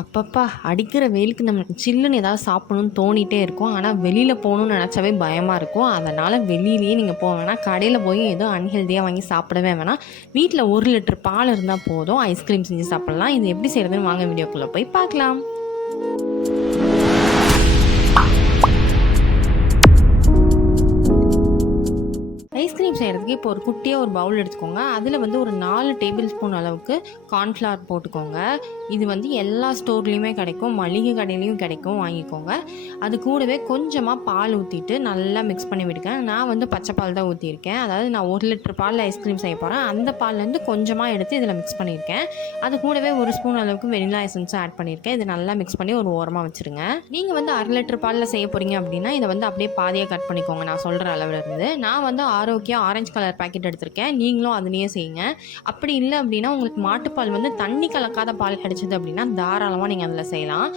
அப்பப்பா அடிக்கிற வெயிலுக்கு நம்ம சில்லுன்னு ஏதாவது சாப்பிடணும்னு தோணிகிட்டே இருக்கும். ஆனால் வெளியில் போகணும்னு நினச்சாவே பயமாக இருக்கும். அதனால் வெளியிலேயே நீங்கள் போக வேணாம். கடையில் போய் எதுவும் அன்ஹெல்தியாக வாங்கி சாப்பிடவே வேணாம். வீட்டில் ஒரு லிட்டர் பால் இருந்தால் போதும். ஐஸ்கிரீம் செஞ்சு சாப்பிட்லாம். இது எப்படி செய்கிறதுன்னு வாங்க வீடியோக்குள்ளே போய் பார்க்கலாம். ஐஸ்கிரீம் செய்கிறதுக்கு இப்போ ஒரு குட்டியாக ஒரு பவுல் எடுத்துக்கோங்க. அதில் வந்து ஒரு நாலு டேபிள் ஸ்பூன் அளவுக்கு கார்ன்ஃப்ளவர் போட்டுக்கோங்க. இது வந்து எல்லா ஸ்டோர்லேயுமே கிடைக்கும். மளிகை கடையிலையும் கிடைக்கும். வாங்கிக்கோங்க. அது கூடவே கொஞ்சமாக பால் ஊற்றிட்டு நல்லா மிக்ஸ் பண்ணி விடுங்க நான் வந்து பச்சை பால் தான் ஊற்றியிருக்கேன் அதாவது நான் ஒரு லிட்டர் பாலில் ஐஸ்கிரீம் செய்ய போகிறேன் அந்த பால்லேருந்து கொஞ்சமாக எடுத்து இதில் மிக்ஸ் பண்ணியிருக்கேன். அது கூடவே ஒரு ஸ்பூன் அளவுக்கு வெனிலா எசன்ஸும் ஆட் பண்ணியிருக்கேன். இது நல்லா மிக்ஸ் பண்ணி ஒரு ஓரமாக வச்சுருங்க. நீங்கள் வந்து அரை லிட்டர் பாலில் செய்ய போகிறீங்க அப்படின்னா இதை வந்து அப்படியே பாதியாக கட் பண்ணிக்கோங்க. நான் சொல்கிற அளவில் இருந்து நான் வந்து ஆரோக்கியம் ஆரஞ்சு கலர் பாக்கெட் எடுத்திருக்கேன். நீங்களும் அதுலேயே செய்யுங்க. அப்படி இல்லை அப்படின்னா உங்களுக்கு மாட்டுப்பால் வந்து தண்ணி கலக்காத பால் கிடைச்சது அப்படின்னா தாராளமாக நீங்கள் அதில் செய்யலாம்.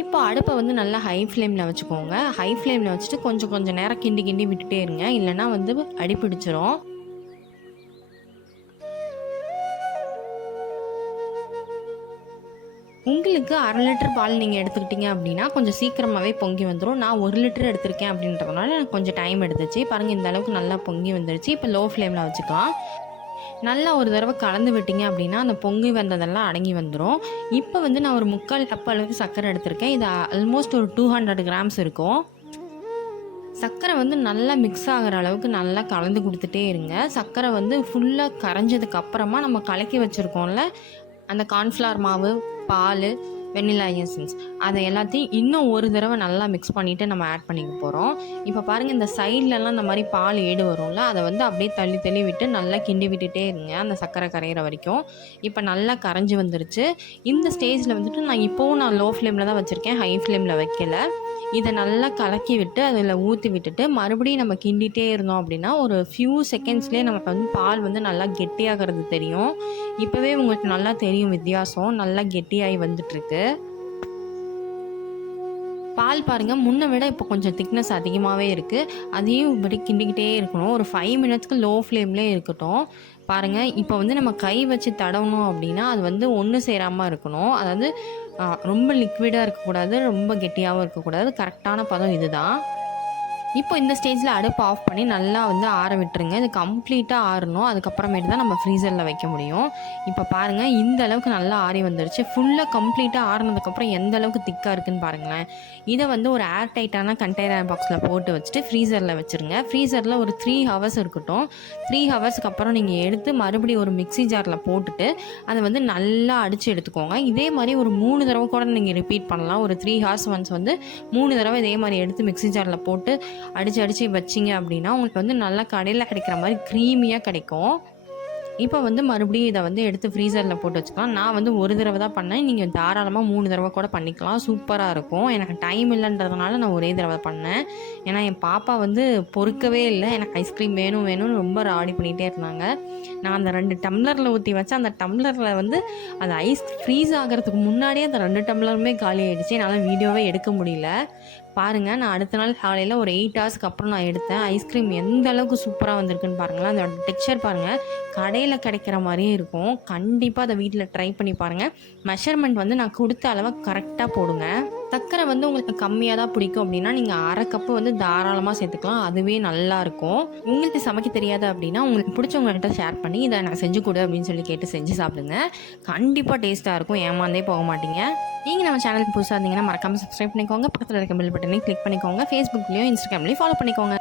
இப்போ அடுப்பை வந்து நல்லா ஹை ஃப்ளேமில் வச்சுக்கோங்க. ஹை ஃப்ளேமில் வச்சுட்டு கொஞ்சம் கொஞ்சம் நேரம் கிண்டி கிண்டி விட்டுட்டே இருங்க. இல்லைன்னா வந்து அடிப்பிடிச்சிரும் உங்களுக்கு அரை லிட்டர் பால் நீங்கள் எடுத்துக்கிட்டீங்க அப்படின்னா கொஞ்சம் சீக்கிரமாகவே பொங்கி வந்துடும் நான் ஒரு லிட்டர் எடுத்திருக்கேன் அப்படின்றதுனால எனக்கு கொஞ்சம் டைம் எடுத்துச்சு. பாருங்கள் இந்த அளவுக்கு நல்லா பொங்கி வந்துருச்சு. இப்போ லோ ஃப்ளேமில் வச்சுக்கலாம். நல்லா ஒரு தடவை கலந்து விட்டீங்க அப்படின்னா அந்த பொங்கி வந்ததெல்லாம் அடங்கி வந்துடும் இப்போ வந்து நான் ஒரு முக்கால் கப் அளவுக்கு சர்க்கரை எடுத்திருக்கேன். இது ஆல்மோஸ்ட் ஒரு டூ ஹண்ட்ரட் கிராம்ஸ் இருக்கும். சர்க்கரை வந்து நல்லா மிக்ஸ் ஆகிற அளவுக்கு நல்லா கலந்து கொடுத்துட்டே இருங்க. சர்க்கரை வந்து ஃபுல்லாக கரைஞ்சதுக்கு அப்புறமா நம்ம கலக்கி வச்சுருக்கோம்ல அந்த கார்ன்ஃப்ளவர் மாவு பால் வெண்ணிலா எசன்ஸ். அதை எல்லாத்தையும் இன்னும் ஒரு தடவை நல்லா மிக்ஸ் பண்ணிவிட்டு நம்ம ஆட் பண்ணிக்க போகிறோம் இப்போ பாருங்கள் இந்த சைட்லலாம் இந்த மாதிரி பால் ஏடு வரும்ல அதை வந்து அப்படியே தள்ளி தள்ளி விட்டு நல்லா கிண்டி விட்டுட்டே இருங்க அந்த சர்க்கரை கரையிற வரைக்கும். இப்போ நல்லா கரைஞ்சி வந்துருச்சு. இந்த ஸ்டேஜில் வந்துட்டு நான் இப்போவும் நான் லோ ஃப்ளேமில் தான் வச்சுருக்கேன் ஹை ஃப்ளேமில் வைக்கல. இதை நல்லா கலக்கி விட்டு அதில் ஊற்றி விட்டுட்டு மறுபடியும் நம்ம கிண்டிகிட்டே இருந்தோம் அப்படின்னா ஒரு ஃபியூ செகண்ட்ஸ்லேயே நமக்கு வந்து பால் வந்து நல்லா கெட்டியாகிறது தெரியும். இப்போவே உங்களுக்கு நல்லா தெரியும் வித்தியாசம். நல்லா கெட்டியாகி வந்துட்டுருக்கு. பால் பாருங்கள் முன்னை விட இப்போ கொஞ்சம் திக்னஸ் அதிகமாகவே இருக்குது அதையும் இப்படி கிண்டிக்கிட்டே இருக்கணும். ஒரு ஃபைவ் மினிட்ஸ்க்கு லோ ஃப்ளேம்லேயே இருக்கட்டும். பாருங்கள் இப்போ வந்து நம்ம கை வச்சு தடவணும் அப்படின்னா அது வந்து ஒன்று சேராமல் இருக்கணும். அதாவது ரொம்ப லிக்விடாக இருக்கக்கூடாது ரொம்ப கெட்டியாகவும் இருக்கக்கூடாது. கரெக்டான பதம் இதுதான். இப்போ இந்த ஸ்டேஜில் அடுப்பு ஆஃப் பண்ணி நல்லா வந்து ஆற விட்டுருங்க. இது கம்ப்ளீட்டாக ஆறணும். அதுக்கப்புறமேட்டு தான் நம்ம ஃப்ரீசரில் வைக்க முடியும். இப்போ பாருங்கள் இந்த அளவுக்கு நல்லா ஆறி வந்துருச்சு. ஃபுல்லாக கம்ப்ளீட்டாக ஆறினதுக்கப்புறம் எந்த அளவுக்கு திக்காக இருக்குன்னு பாருங்களேன். இதை வந்து ஒரு ஏர் டைட்டான கண்டெய்னர் பாக்ஸில் போட்டு வச்சுட்டு ஃப்ரீசரில் வச்சுருங்க. ஃப்ரீசரில் ஒரு த்ரீ ஹவர்ஸ் இருக்கட்டும். த்ரீ ஹவர்ஸ்க்கு அப்புறம் நீங்கள் எடுத்து மறுபடியும் ஒரு மிக்ஸி ஜாரில் போட்டுட்டு அதை வந்து நல்லா அடித்து எடுத்துக்கோங்க. இதே மாதிரி ஒரு மூணு தடவை கூட நீங்கள் ரிப்பீட் பண்ணலாம். ஒரு த்ரீ ஹார்ஸ் ஒன்ஸ் வந்து மூணு தடவை இதே மாதிரி எடுத்து மிக்ஸி ஜாரில் போட்டு அடித்து அடித்து வச்சிங்க அப்படின்னா உங்களுக்கு வந்து நல்லா கடையில் கிடைக்கிற மாதிரி க்ரீமியாக கிடைக்கும். இப்போ வந்து மறுபடியும் இதை வந்து எடுத்து ஃப்ரீசரில் போட்டு வச்சுக்கலாம். நான் வந்து ஒரு தடவை தான் பண்ணேன். நீங்கள் தாராளமாக மூணு தடவை கூட பண்ணிக்கலாம். சூப்பராக இருக்கும். எனக்கு டைம் இல்லைன்றதுனால நான் ஒரே தடவை பண்ணேன். ஏன்னா என் பாப்பா வந்து பொறுக்கவே இல்லை. எனக்கு ஐஸ்கிரீம் வேணும் வேணும்னு ரொம்ப ராடி பண்ணிகிட்டே இருந்தாங்க. நான் அந்த ரெண்டு டம்ளரில் ஊற்றி வச்சேன். அந்த டம்ளரில் வந்து அது ஐஸ் ஃப்ரீஸ் ஆகிறதுக்கு முன்னாடியே அந்த ரெண்டு டம்ளருமே காலி ஆயிடுச்சு. என்னால் வீடியோவே எடுக்க முடியல. பாருங்கள் நான் அடுத்த நாள் காலையில் ஒரு எயிட் ஹவர்ஸ்க்கு அப்புறம் நான் எடுத்தேன். ஐஸ்கிரீம் எந்த அளவுக்கு சூப்பராக வந்திருக்குன்னு பாருங்களேன். அதோட டெக்ஸ்சர் பாருங்கள் கடையில் கிடைக்கிற மாதிரியே இருக்கும். கண்டிப்பாக அதை வீட்டில் ட்ரை பண்ணி பாருங்கள் மெஷர்மெண்ட் வந்து நான் கொடுத்த அளவை கரெக்டாக போடுங்க. சர்க்கரை வந்து உங்களுக்கு கம்மியாக தான் பிடிக்கும் அப்படின்னா நீங்கள் அரை கப்பு வந்து தாராளமாக சேர்த்துக்கலாம். அதுவே நல்லா இருக்கும். உங்களுக்கு சமைக்க தெரியாது அப்படின்னா உங்களுக்கு பிடிச்சவங்கள்ட்ட ஷேர் பண்ணி இதை நான் செஞ்சு கொடு அப்படின்னு சொல்லி கேட்டு செஞ்சு சாப்பிடுங்க. கண்டிப்பாக டேஸ்ட்டாக இருக்கும். ஏமாந்தே போக மாட்டீங்க. நீங்கள் நம்ம சேனலுக்கு புதுசாக இருந்தீங்கன்னா மறக்காமல் சப்ஸ்கிரைப் பண்ணிக்கோங்க. பக்கத்தில் இருக்க பில் பட்டனையும் கிளிக் பண்ணிக்கோங்க. ஃபேஸ்புக்லேயும் இன்ஸ்டாகிராம்லேயும் ஃபாலோ பண்ணிக்கோங்க.